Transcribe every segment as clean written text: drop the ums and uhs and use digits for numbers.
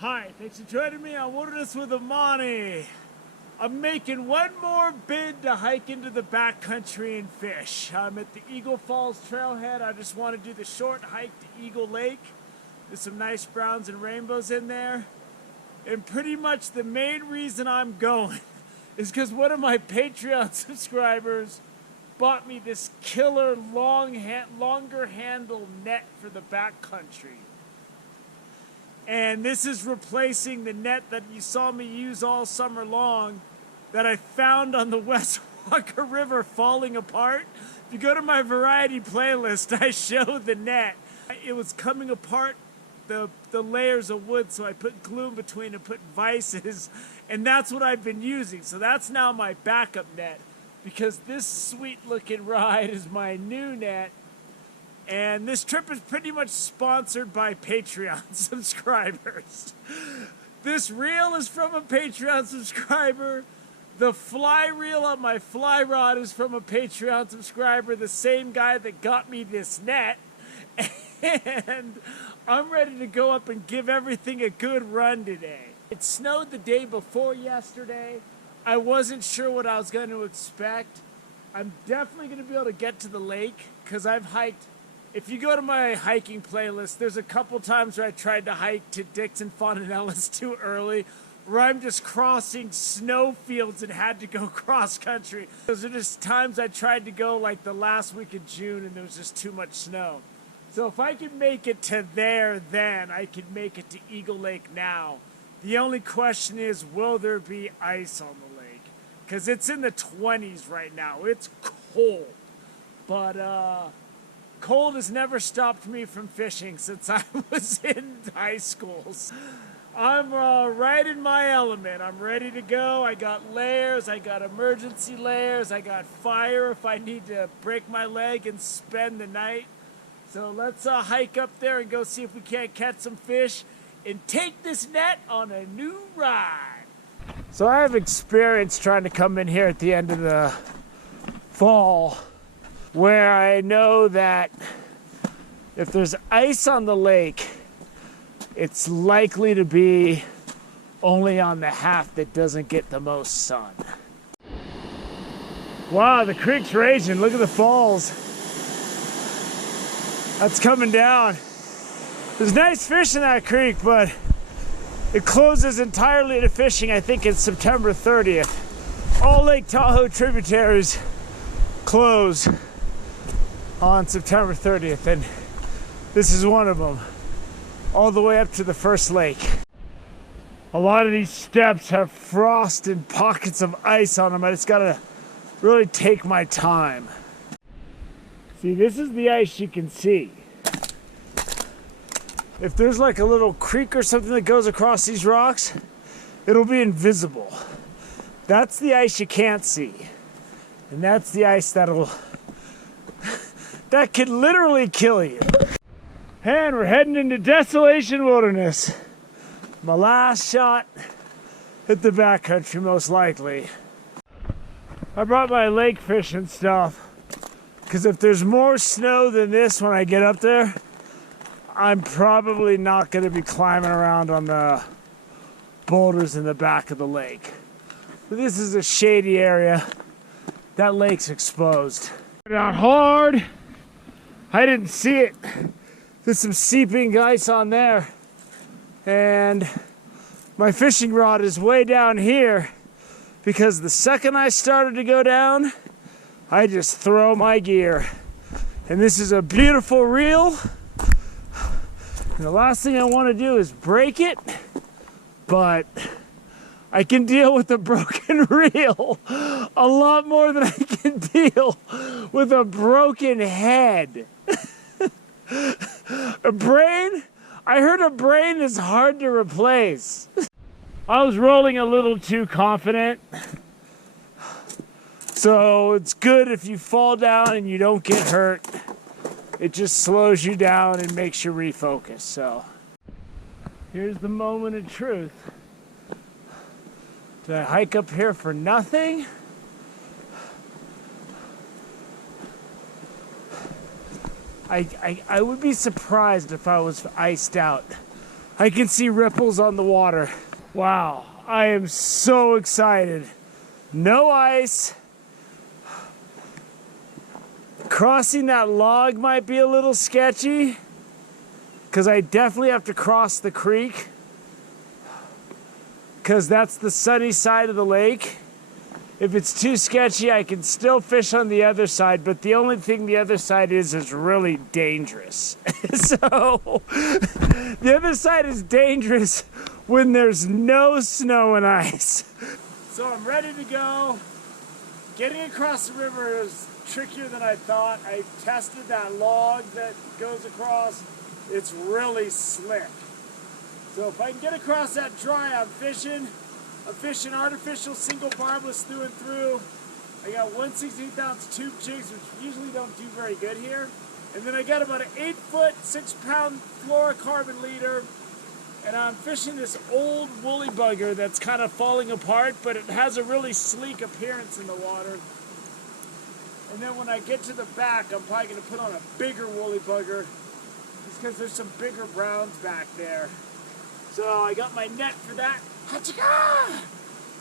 Hi, thanks for joining me on Wilderness with Amani. I'm making one more bid to hike into the backcountry and fish. I'm at the Eagle Falls trailhead. I just want to do the short hike to Eagle Lake. There's some nice browns and rainbows in there. And pretty much the main reason I'm going is because one of my Patreon subscribers bought me this killer longer handle net for the backcountry. And this is replacing the net that you saw me use all summer long that I found on the West Walker River falling apart. If you go to my variety playlist, I show the net. It was coming apart, the layers of wood, so I put glue in between and put vices, and that's what I've been using. So that's now my backup net, because this sweet looking ride is my new net. And this trip is pretty much sponsored by Patreon subscribers. This reel is from a Patreon subscriber. The fly reel on my fly rod is from a Patreon subscriber, the same guy that got me this net. And I'm ready to go up and give everything a good run today. It snowed the day before yesterday. I wasn't sure what I was going to expect. I'm definitely going to be able to get to the lake because I've hiked. If you go to my hiking playlist, there's a couple times where I tried to hike to Dixon Fontanellas too early, where I'm just crossing snow fields and had to go cross country. Those are just times I tried to go like the last week of June and there was just too much snow. So if I could make it to there then, I could make it to Eagle Lake now. The only question is, will there be ice on the lake? Because it's in the 20s right now. It's cold. But, cold has never stopped me from fishing since I was in high school. I'm right in my element. I'm ready to go. I got layers. I got emergency layers. I got fire if I need to break my leg and spend the night. So let's hike up there and go see if we can't catch some fish and take this net on a new ride. So I have experience trying to come in here at the end of the fall, where I know that if there's ice on the lake, it's likely to be only on the half that doesn't get the most sun. Wow, the creek's raging. Look at the falls. That's coming down. There's nice fish in that creek, but it closes entirely to fishing, I think, in September 30th. All Lake Tahoe tributaries close on September 30th, and this is one of them, all the way up to the first lake. A lot of these steps have frost and pockets of ice on them. I just gotta really take my time. See, this is the ice you can see. If there's like a little creek or something that goes across these rocks, it'll be invisible. That's the ice you can't see. And that's the ice that could literally kill you. And we're heading into Desolation Wilderness. My last shot at the backcountry, most likely. I brought my lake fishing stuff, because if there's more snow than this when I get up there, I'm probably not going to be climbing around on the boulders in the back of the lake. But this is a shady area. That lake's exposed. Down hard. I didn't see it. There's some seeping ice on there. And my fishing rod is way down here because the second I started to go down, I just throw my gear. And this is a beautiful reel. And the last thing I want to do is break it, but I can deal with a broken reel a lot more than I can deal with a broken head. A brain? I heard a brain is hard to replace. I was rolling a little too confident. So it's good if you fall down and you don't get hurt. It just slows you down and makes you refocus. So here's the moment of truth. Did I hike up here for nothing? I would be surprised if I was iced out. I can see ripples on the water. Wow, I am so excited. No ice. Crossing that log might be a little sketchy because I definitely have to cross the creek because that's the sunny side of the lake. If it's too sketchy, I can still fish on the other side, but the only thing the other side is really dangerous. So the other side is dangerous when there's no snow and ice. So I'm ready to go. Getting across the river is trickier than I thought. I tested that log that goes across. It's really slick. So if I can get across that dry, I'm fishing artificial single barbless through and through. I got 1/16 ounce tube jigs, which usually don't do very good here. And then I got about an 8-foot, 6-pound fluorocarbon leader. And I'm fishing this old woolly bugger that's kind of falling apart, but it has a really sleek appearance in the water. And then when I get to the back, I'm probably going to put on a bigger woolly bugger, just because there's some bigger browns back there. So I got my net for that.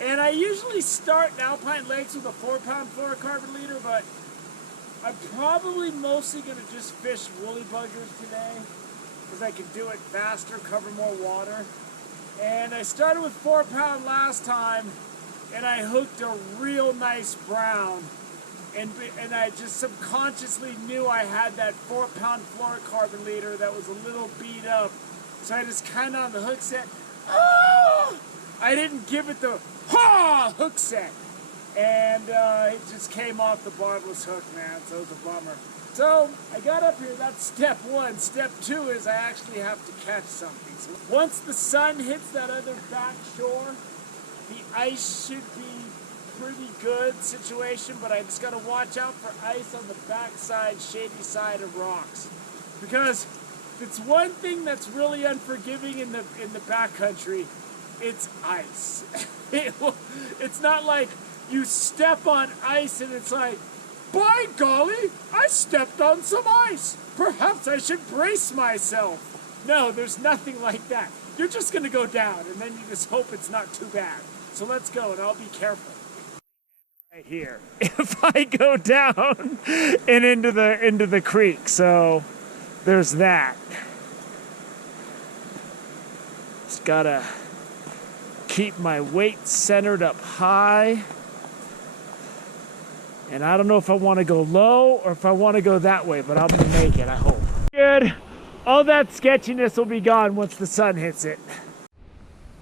And I usually start in Alpine Lakes with a 4-pound fluorocarbon leader, but I'm probably mostly going to just fish woolly buggers today because I can do it faster, cover more water. And I started with 4-pound last time, and I hooked a real nice brown. And I just subconsciously knew I had that 4-pound fluorocarbon leader that was a little beat up. So I just kind of on the hook set, I didn't give it the hook set. And it just came off the barbless hook, man, so it was a bummer. So I got up here, that's step one. Step two is I actually have to catch something. So once the sun hits that other back shore, the ice should be pretty good situation, but I just got to watch out for ice on the backside, shady side of rocks. Because if it's one thing that's really unforgiving in the backcountry, it's ice. It's not like you step on ice and it's like, by golly, I stepped on some ice. Perhaps I should brace myself. No, there's nothing like that. You're just going to go down, and then you just hope it's not too bad. So let's go, and I'll be careful. Right here, if I go down and into the creek, so there's that. Just gotta keep my weight centered up high. And I don't know if I want to go low or if I want to go that way, but I'm going to make it, I hope. Good. All that sketchiness will be gone once the sun hits it.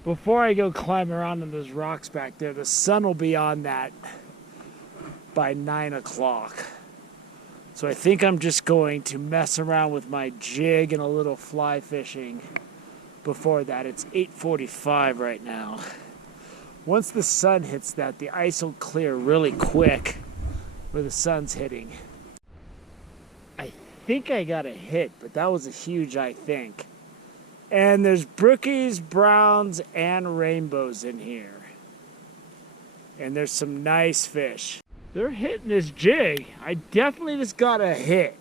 Before I go climb around on those rocks back there, the sun will be on that by 9 o'clock. So I think I'm just going to mess around with my jig and a little fly fishing before that. It's 8:45 right now. Once the sun hits that, the ice will clear really quick where the sun's hitting. I think I got a hit, but that was a huge I think. And there's brookies, browns, and rainbows in here. And there's some nice fish. They're hitting this jig. I definitely just got a hit.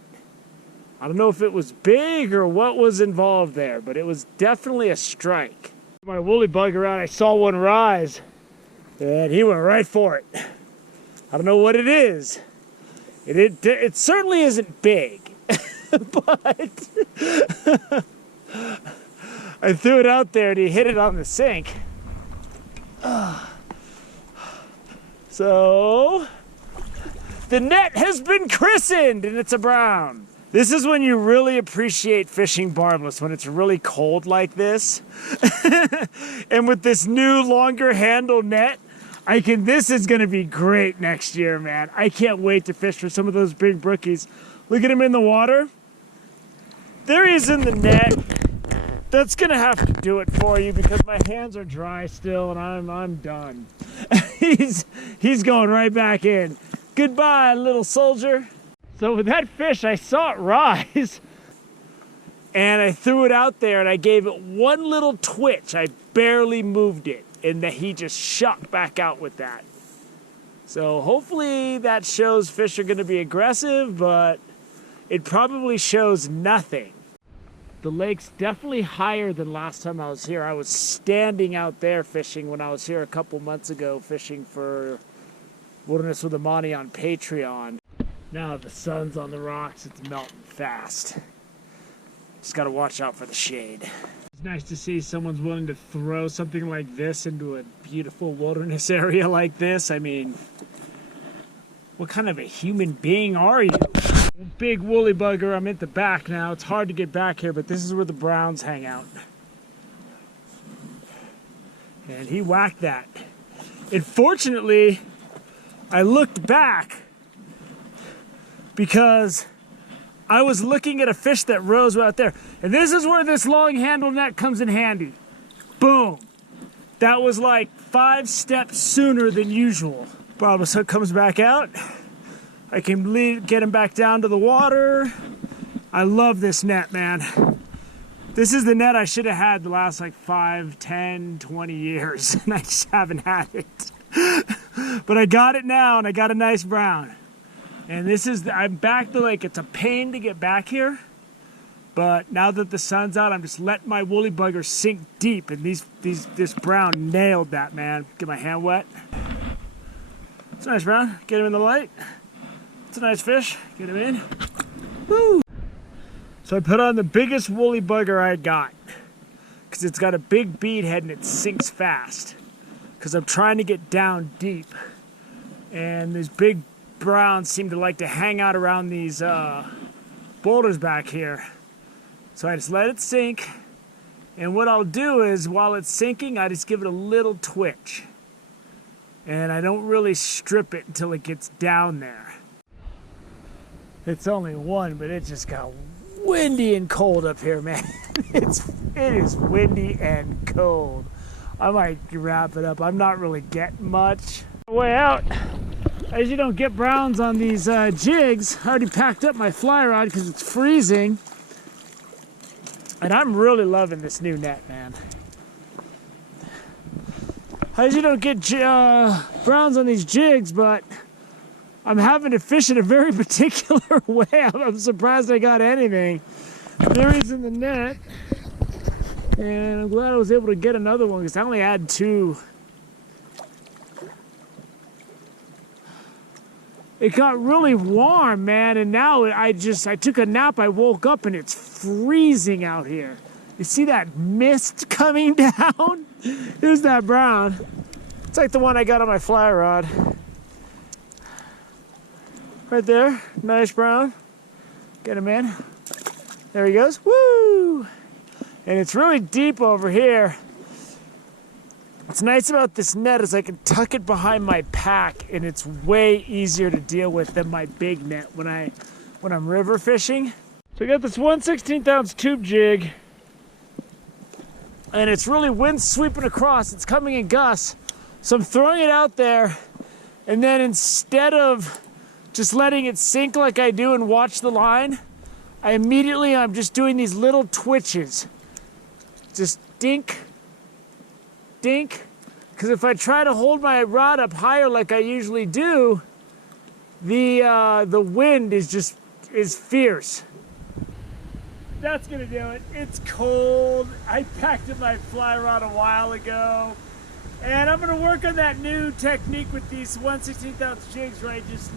I don't know if it was big or what was involved there, but it was definitely a strike. My woolly bugger out, I saw one rise, and he went right for it. I don't know what it is. It certainly isn't big, but I threw it out there and he hit it on the sink. So the net has been christened and it's a brown. This is when you really appreciate fishing barbless, when it's really cold like this. And with this new longer handle net, this is gonna be great next year, man. I can't wait to fish for some of those big brookies. Look at him in the water. There he is in the net. That's gonna have to do it for you because my hands are dry still and I'm done. He's going right back in. Goodbye, little soldier. So with that fish, I saw it rise and I threw it out there and I gave it one little twitch. I barely moved it. And that he just shot back out with that. So hopefully that shows fish are going to be aggressive, but it probably shows nothing. The lake's definitely higher than last time I was here. I was standing out there fishing when I was here a couple months ago, fishing for Wilderness with Amani on Patreon. Now the sun's on the rocks, it's melting fast. Just gotta watch out for the shade. It's nice to see someone's willing to throw something like this into a beautiful wilderness area like this. I mean, what kind of a human being are you? Big woolly bugger, I'm at the back now. It's hard to get back here, but this is where the browns hang out. And he whacked that. And fortunately, I looked back because I was looking at a fish that rose out there. And this is where this long handle net comes in handy. Boom. That was like 5 steps sooner than usual. Barbless hook comes back out. I can get him back down to the water. I love this net, man. This is the net I should have had the last like 5, 10, 20 years, and I just haven't had it. But I got it now, and I got a nice brown. And I'm back to lake. It's a pain to get back here, but now that the sun's out, I'm just letting my woolly bugger sink deep, and this brown nailed that, man. Get my hand wet. It's a nice brown. Get him in the light. It's a nice fish. Get him in. Woo! So I put on the biggest woolly bugger I got because it's got a big bead head and it sinks fast because I'm trying to get down deep. And these big browns seem to like to hang out around these boulders back here. So I just let it sink. And what I'll do is while it's sinking, I just give it a little twitch. And I don't really strip it until it gets down there. It's only one, but it just got windy and cold up here, man. It is windy and cold. I might wrap it up. I'm not really getting much. Way out. As you don't get browns on these jigs, I already packed up my fly rod because it's freezing. And I'm really loving this new net, man. As you don't get browns on these jigs, but I'm having to fish in a very particular way. I'm surprised I got anything. There he's in the net. And I'm glad I was able to get another one because I only had 2. It got really warm, man, and now I took a nap, I woke up and it's freezing out here. You see that mist coming down? Here's that brown. It's like the one I got on my fly rod. Right there, nice brown. Get him in. There he goes, woo! And it's really deep over here. What's nice about this net is I can tuck it behind my pack and it's way easier to deal with than my big net when I'm river fishing. So I got this 1/16 ounce tube jig and it's really wind sweeping across. It's coming in gusts. So I'm throwing it out there and then instead of just letting it sink like I do and watch the line, I'm just doing these little twitches. Just dink, dink, because if I try to hold my rod up higher like I usually do, the wind is fierce. That's gonna do it. It's cold. I packed up my fly rod a while ago, and I'm gonna work on that new technique with these 1/16 ounce jigs where I just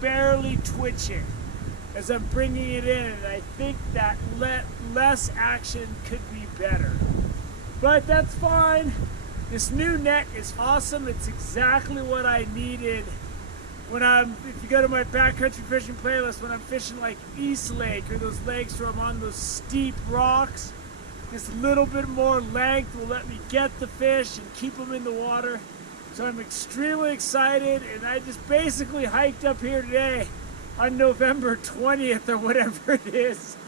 barely twitch it as I'm bringing it in, and I think that less action could be better. But that's fine. This new net is awesome. It's exactly what I needed if you go to my backcountry fishing playlist, when I'm fishing like East Lake or those lakes where I'm on those steep rocks, this little bit more length will let me get the fish and keep them in the water. So I'm extremely excited, and I just basically hiked up here today on November 20th or whatever it is,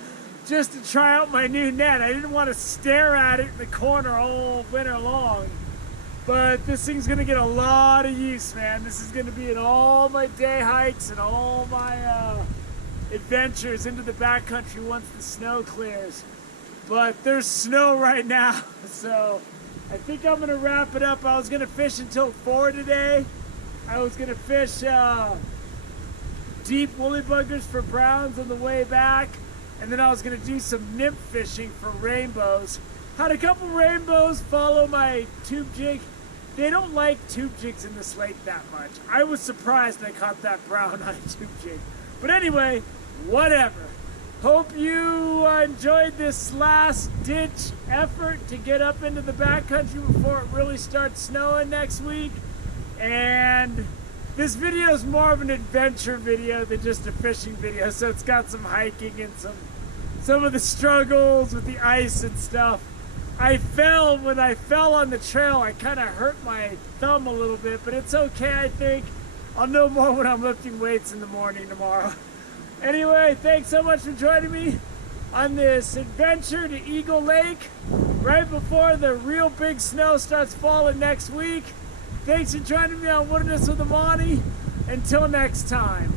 just to try out my new net. I didn't want to stare at it in the corner all winter long, but this thing's gonna get a lot of use, man. This is gonna be in all my day hikes and all my adventures into the backcountry once the snow clears. But there's snow right now, so I think I'm gonna wrap it up. I was gonna fish until 4 today. I was gonna fish deep woolly buggers for browns on the way back, and then I was gonna do some nymph fishing for rainbows. Had a couple rainbows follow my tube jig. They don't like tube jigs in this lake that much. I was surprised I caught that brown on a tube jig. But anyway, whatever. Hope you enjoyed this last ditch effort to get up into the backcountry before it really starts snowing next week. And this video is more of an adventure video than just a fishing video, so it's got some hiking and some of the struggles with the ice and stuff. When I fell on the trail, I kind of hurt my thumb a little bit, but it's okay, I think. I'll know more when I'm lifting weights in the morning tomorrow. Anyway, thanks so much for joining me on this adventure to Eagle Lake right before the real big snow starts falling next week. Thanks for joining me on Wilderness with Amani. Until next time.